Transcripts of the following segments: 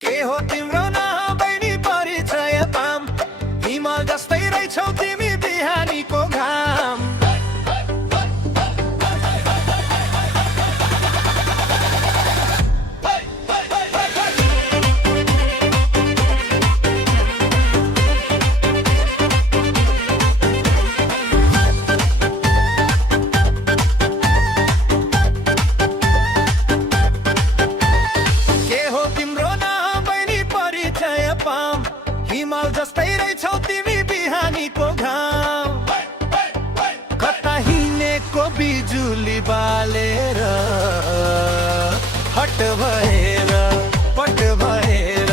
के हो तिम्रो नाम बहिनी परिचय पाम, हिमाल जस्तै रहेछौ तिमी बिहानीको घाम। हिमाल जस्तै रहेछौ तिमी बिहानीको घाम। कता हिँडेको बिजुली बालेर हट भएर पट भएर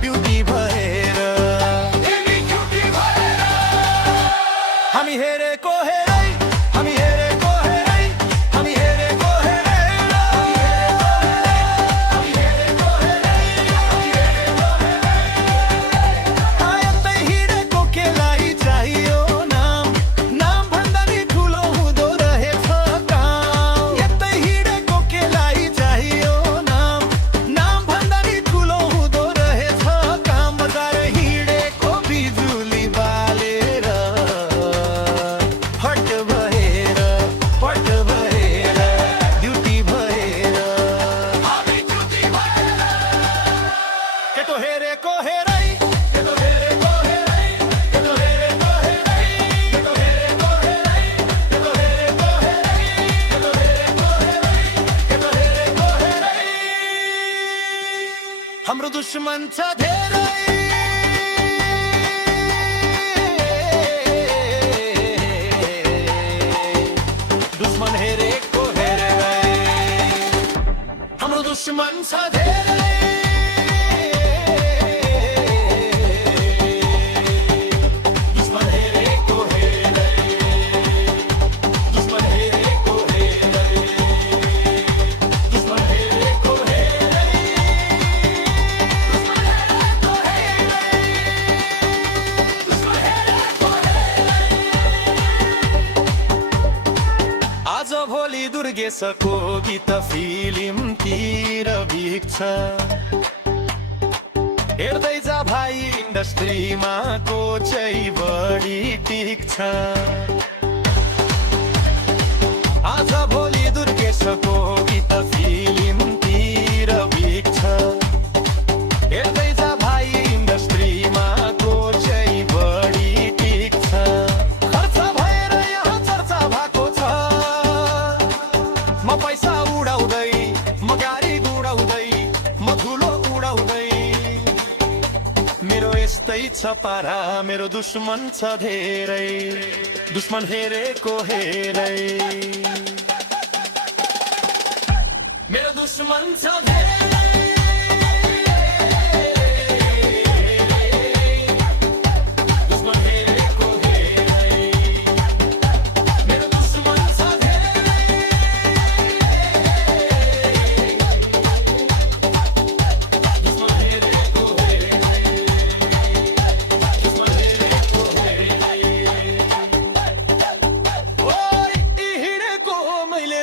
ब्युटी भएर हामी हेरेको हेरै, हामी हेरेको हेरै, हामी हेरेको हेरै, हाम्रो दुश्मन छ धेरै, दुश्मन हेरेको हेरै, हाम्रो दुश्मन छ धेरै, दुश्मन हेरेको हेरै, दुश्मन हेरेको हेरै, दुश्मन हेरेको हेरै। आज भोलि दुर्गेशको गीत फिल्मतिर भिक्छ, हेर्दै जा भाइ इन्डस्ट्रीमा को चाहिँ बढी टिक्छ। आज भोलि दुर्गेशको गीत फिल्मतिर भिक्छ, हेर्दै जा भाइ इन्डस्ट्रीमा को चाहिँ बढी टिक्छ। खर्च भएर यहाँ चर्चा भएको छ, म पैसा उडाउँदै, म गाडी गुडाउँदै, म धुलो उडाउँदै, मेरो यस्तै छ पारा, मेरो दुश्मन छ धेरै, दुश्मन हेरेको हेरै, मेरो दुश्मन छ धेरै।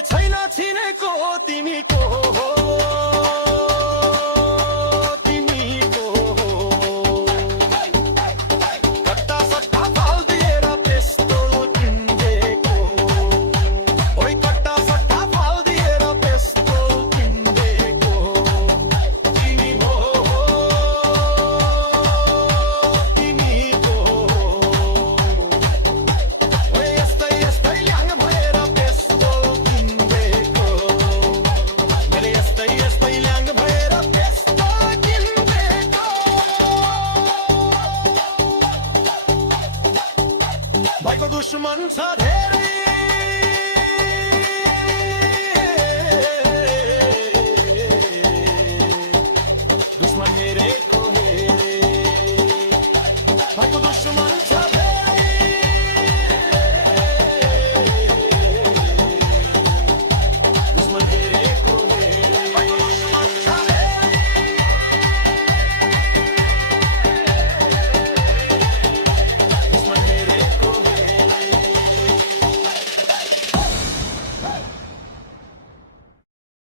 छैन छिनेको तिमीको हो, तिमीको हो, कट्टा सट्टा फाल्दिएर पेस्तोल किन्देको, ओइ कट्टा सट्टा फाल्दिएर पेस्तोल किन्देको तिमी हो, तिमीको ओइ यस्तै यस्तै ल्याङ भएर पेस्तोल भाइको दुश्मन छ धेरै।